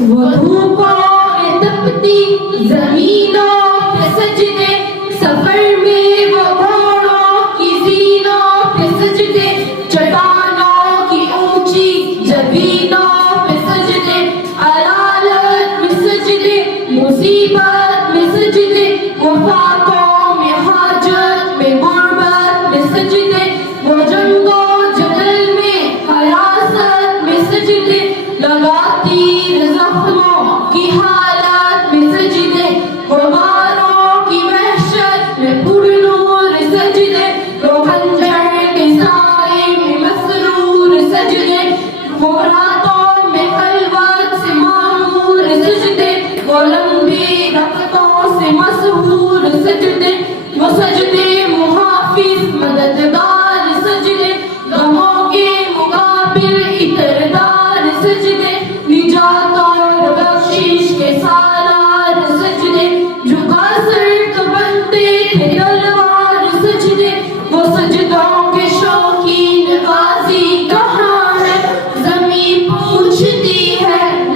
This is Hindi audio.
वो धूपों में तपती जमीनों पे सजदे, सफर में वो घोड़ों की जीनों पे सजदे, चट्टानों की ऊंची जबीनों पे सजदे, अदालत में सजदे, मुसीबत में सजदे, वफाकों में हाजत में गुर्बत में सजदे, वो जंगों जदल में हरासत में सजदे, लगाती जख्मों की हालत में सजदे, गुबारों की वहशत में पुरनूर सजदे, वो खंजर के साए में मसरूर सजदे, वो रातों में खलवत से मामूर सजदे, वो लंबी रकतों से मशहूर सजदे, वो सजदे मुहाफिज मददगार सजदे, गमों के मुकाबिल इतरदार सजदे, निजात और बख्शिश के सालार सजदे, झुका सर तो बनते थे तलवार सजदे, वो सजदों के शौकीन गाजी कहाँ है, ज़मीं पूछती है